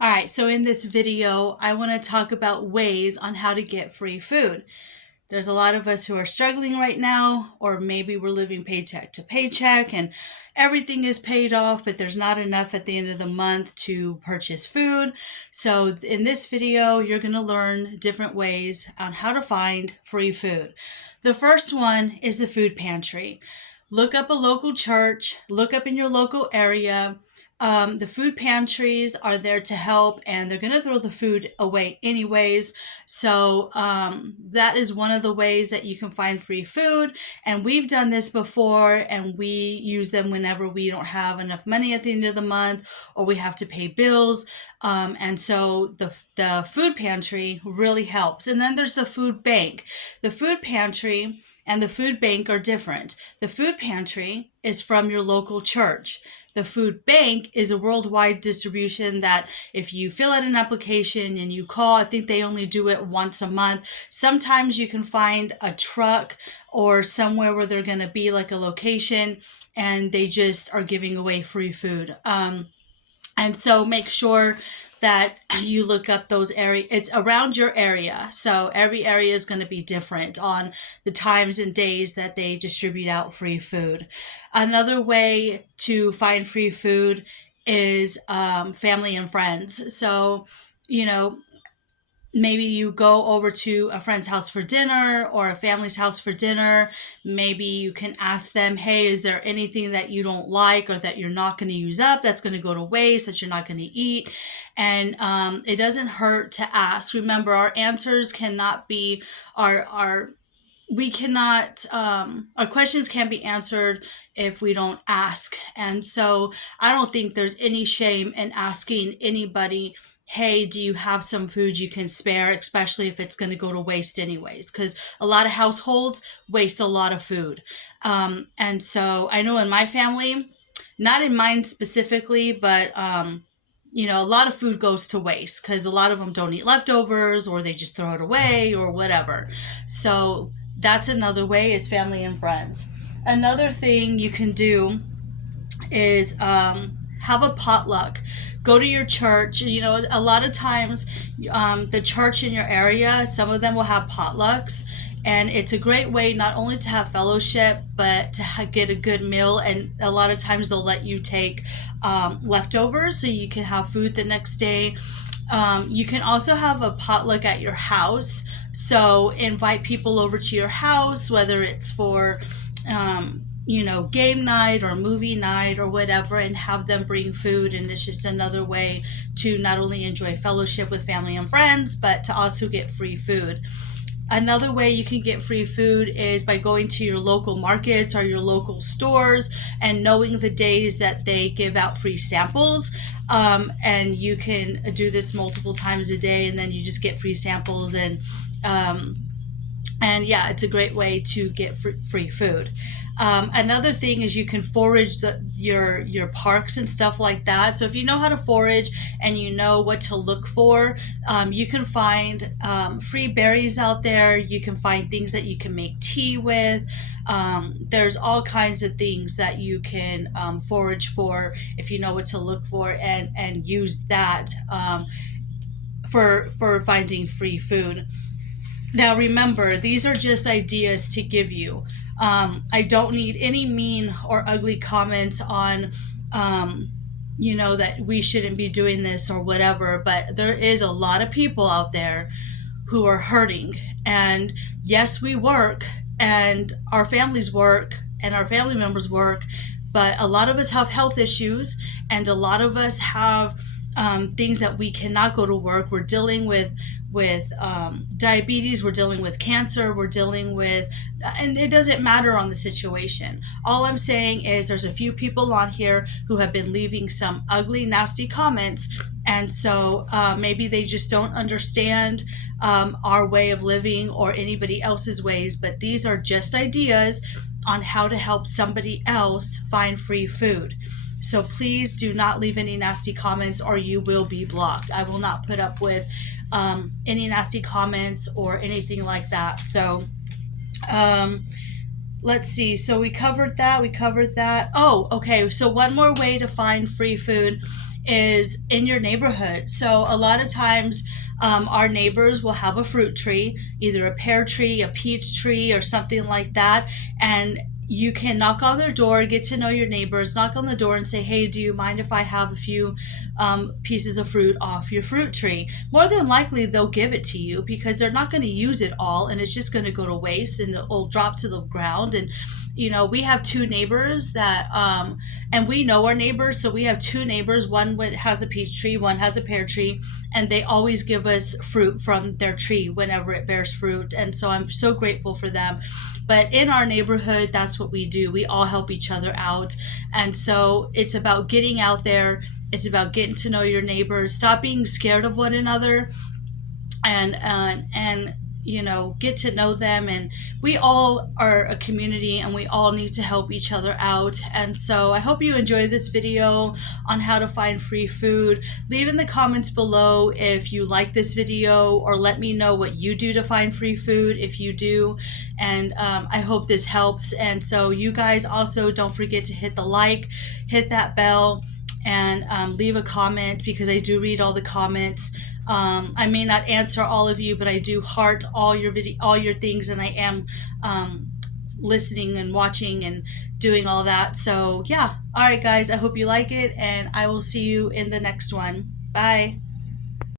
All right, so in this video, I want to talk about ways on how to get free food. There's a lot of us who are struggling right now, or maybe we're living paycheck to paycheck and everything is paid off, but there's not enough at the end of the month to purchase food. So in this video, you're going to learn different ways on how to find free food. The first one is the food pantry. Look up a local church, look up in your local area. The food pantries are there to help, and they're going to throw the food away anyways. So that is one of the ways that you can find free food. And we've done this before, and we use them whenever we don't have enough money at the end of the month or we have to pay bills. And so the food pantry really helps. And then there's the food bank. The food pantry and the food bank are different. The food pantry is from your local church. The food bank is a worldwide distribution that if you fill out an application and you call, I think they only do it once a month. Sometimes you can find a truck or somewhere where they're going to be like a location and they just are giving away free food. And so make sure that you look up those areas. It's around your area. So every area is going to be different on the times and days that they distribute out free food. Another way to find free food is family and friends. So, maybe you go over to a friend's house for dinner or a family's house for dinner. Maybe you can ask them, hey, is there anything that you don't like or that you're not going to use up that's going to go to waste, that you're not going to eat? And it doesn't hurt to ask. Remember, our answers cannot be our questions can't be answered if we don't ask. And so I don't think there's any shame in asking anybody, hey, do you have some food you can spare, especially if it's going to go to waste anyways, because a lot of households waste a lot of food. And so I know in my family, not in mine specifically, but a lot of food goes to waste because a lot of them don't eat leftovers or they just throw it away or whatever. So that's another way, is family and friends. Another thing you can do is have a potluck. Go to your church. A lot of times the church in your area, some of them will have potlucks. And it's a great way not only to have fellowship, but to get a good meal. And a lot of times they'll let you take leftovers so you can have food the next day. You can also have a potluck at your house. So invite people over to your house, whether it's for, game night or movie night or whatever, and have them bring food. And it's just another way to not only enjoy fellowship with family and friends, but to also get free food. Another way you can get free food is by going to your local markets or your local stores and knowing the days that they give out free samples. And you can do this multiple times a day, and then you just get free samples. And yeah, it's a great way to get free food. Another thing is you can forage your parks and stuff like that. So if you know how to forage and you know what to look for, you can find free berries out there. You can find things that you can make tea with. There's all kinds of things that you can forage for if you know what to look for, and use that for finding free food. Now remember, these are just ideas to give you. I don't need any mean or ugly comments on, that we shouldn't be doing this or whatever, but there is a lot of people out there who are hurting. And yes, we work, and our families work, and our family members work, but a lot of us have health issues, and a lot of us have things that we cannot go to work. We're dealing with diabetes, we're dealing with cancer, we're dealing with, and it doesn't matter on the situation. All I'm saying is there's a few people on here who have been leaving some ugly, nasty comments, and so maybe they just don't understand our way of living or anybody else's ways, but these are just ideas on how to help somebody else find free food. So please do not leave any nasty comments or you will be blocked. I will not put up with any nasty comments or anything like that. So let's see. So we covered that. Oh, okay. So one more way to find free food is in your neighborhood. So a lot of times our neighbors will have a fruit tree, either a pear tree, a peach tree, or something like that. And you can knock on their door, get to know your neighbors, knock on the door and say, hey, do you mind if I have a few pieces of fruit off your fruit tree? More than likely, they'll give it to you because they're not going to use it all and it's just going to go to waste and it'll drop to the ground. And we have two neighbors that, and we know our neighbors. So we have two neighbors. One has a peach tree, one has a pear tree, and they always give us fruit from their tree whenever it bears fruit. And so I'm so grateful for them. But in our neighborhood, that's what we do. We all help each other out. And so it's about getting out there. It's about getting to know your neighbors. Stop being scared of one another and get to know them. And we all are a community and we all need to help each other out. And so I hope you enjoyed this video on how to find free food. Leave in the comments below if you like this video, or let me know what you do to find free food if you do. And I hope this helps. And so you guys also don't forget to hit the like, hit that bell, and leave a comment, because I do read all the comments. I may not answer all of you, but I do heart all your things, and I am listening and watching and doing all that. So yeah, all right guys, I hope you like it, and I will see you in the next one. Bye.